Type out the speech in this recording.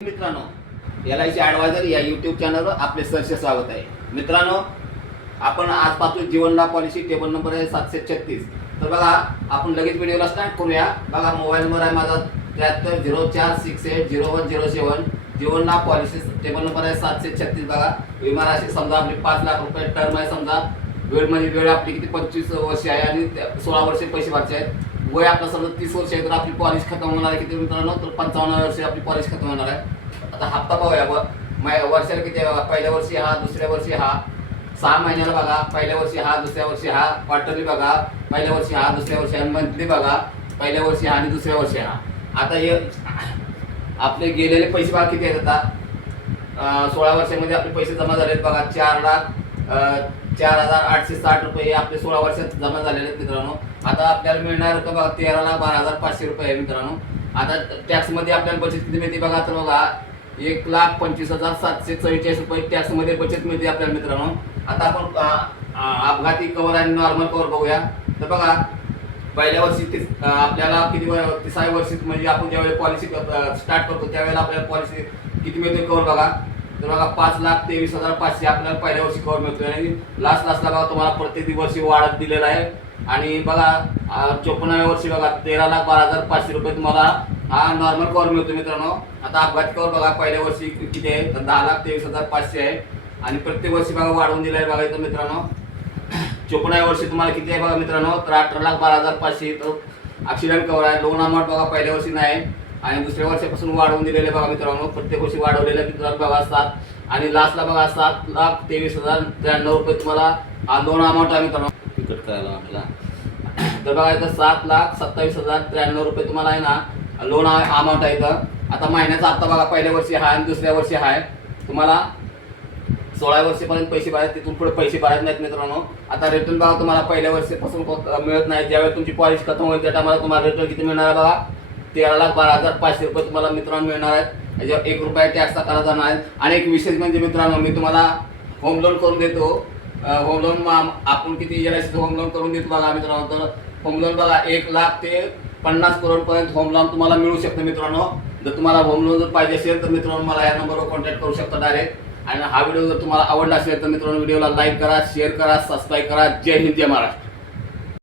मित्रांनो, LIC adviser या YouTube चॅनलवर आपले सहर्ष स्वागत आहे. मित्रांनो, आपण आज पाहतो जीवन लाभ पॉलिसी. टेबल नंबर आहे 736. तर बघा, आपण लगेच व्हिडिओला स्टार्ट करूया. बघा, मोबाईल नंबर आहे माझा 7304680107. जीवन लाभ पॉलिसी टेबल नंबर आहे 736. बघा, विमा राशी समजा आपली 5 लाख रुपये टर्म आहे. समजा वेळ आपली किती 25 वर्ष आहे आणि 16 वर्षे पैसे भरायचे आहेत. वय आपलं समजा 30 वर्ष आहे तर आपली पॉलिसी खतम होणार आहे किती मित्रांनो, तर 55 वर्षी आपली पॉलिसी खतम होणार आहे. आता हप्ता पाहूया. वर्षाला किती आहे बघा. पहिल्या वर्षी हा, दुसऱ्या वर्षी हा, 6 महिन्याला बघा. पहिल्या वर्षी हा, दुसऱ्या वर्षी हा, क्वार्टरली बघा. पहिल्या वर्षी हा, दुसऱ्या वर्षी हा, मंथली बघा. पहिल्या वर्षी हा आणि दुसऱ्या वर्षी हा. आता हे आपले गेलेले पैसे बघा किती आहेत. आता 16 वर्षामध्ये आपले पैसे जमा झालेत बघा. 4,04,860 रुपये आपले 16 वर्षात जमा झालेले आहेत मित्रांनो. आता आपल्याला मिळणार का बघा 13,12,500 रुपये आहे मित्रांनो. आता टॅक्समध्ये आपल्याला बचत किती मिळते बघा. तर बघा 1,25,744 रुपये टॅक्समध्ये बचत मिळते आपल्याला मित्रांनो. आता आपण अपघाती कव्हर आणि नॉर्मल कव्हर बघूया. तर बघा, पहिल्या वर्षी आपल्याला किती 30व्या वर्षी म्हणजे आपण ज्यावेळेला पॉलिसी स्टार्ट करतो त्यावेळेला आपल्याला पॉलिसी किती मिळते कव्हर बघा. तर बघा 5,23,500 आपल्याला पहिल्या वर्षी कव्हर मिळतोय आणि लास्टला बघा तुम्हाला प्रत्येक वर्षी वाढत दिलेला आहे. आणि बघा 54व्या वर्षी बघा 13,12,500 रुपये तुम्हाला हा नॉर्मल कव्हर मिळतो मित्रांनो. आता अपघाती कव्हर बघा पहिल्या वर्षी किती आहे, तर 10,23,500 आहे आणि प्रत्येक वर्षी बघा वाढवून दिलं आहे बघा इथं मित्रांनो. 54व्या वर्षी तुम्हाला किती आहे बघा मित्रांनो, तर 18,12,500 इथं ॲक्सिडेंट कव्हर आहे. लोन अमाऊंट बघा पहिल्या वर्षी नाही आणि दुसऱ्या वर्षापासून वाढवून दिलेले बघा मित्रांनो. प्रत्येक वर्षी वाढवलेले मित्रांनो बघा 7 आणि लास्टला बघा 7,23,093 रुपये तुम्हाला हा लोन अमाऊंट आहे मित्रांनो. तिकट करायला आपल्याला तर बघा इथं 7,27,093 रुपये तुम्हाला आहे ना लोन अमाऊंट आहे इथं. आता महिन्याचा हप्ता बघा पहिल्या वर्षी हा आणि दुसऱ्या वर्षी आहे. तुम्हाला 16 वर्षापर्यंत पैसे भरायचे, तिथून पुढे पैसे भरायचे नाहीत मित्रांनो. आता रिटर्न बघा तुम्हाला पहिल्या वर्षापासून मिळत नाही. ज्यावेळेस तुमची पॉलिसी खतम होईल त्या टायमाला तुम्हाला रिटर्न किती मिळणार आहे बघा, 13,12,500 रुपये तुम्हाला मित्रांनो मिळणार आहेत. याच्यावर 1 रुपया टॅक्सचा करायचा नाही. आणि एक विशेष म्हणजे मित्रांनो, मी तुम्हाला होम लोन करून देतो. होम लोन आपण किती LIC होम लोन करून देतो बघा मित्रांनो. तर होम लोन बघा 1 लाख ते 50 करोडपर्यंत होम लोन तुम्हाला मिळू शकतं मित्रांनो. जर तुम्हाला होम लोन जर पाहिजे असेल तर मित्रांनो मला या नंबरवर कॉन्टॅक्ट करू शकता डायरेक्ट. आणि हा व्हिडिओ जर तुम्हाला आवडला असेल तर मित्रांनो व्हिडिओला लाईक करा, शेअर करा, सबस्क्राईब करा. जय हिंद, जय महाराष्ट्र.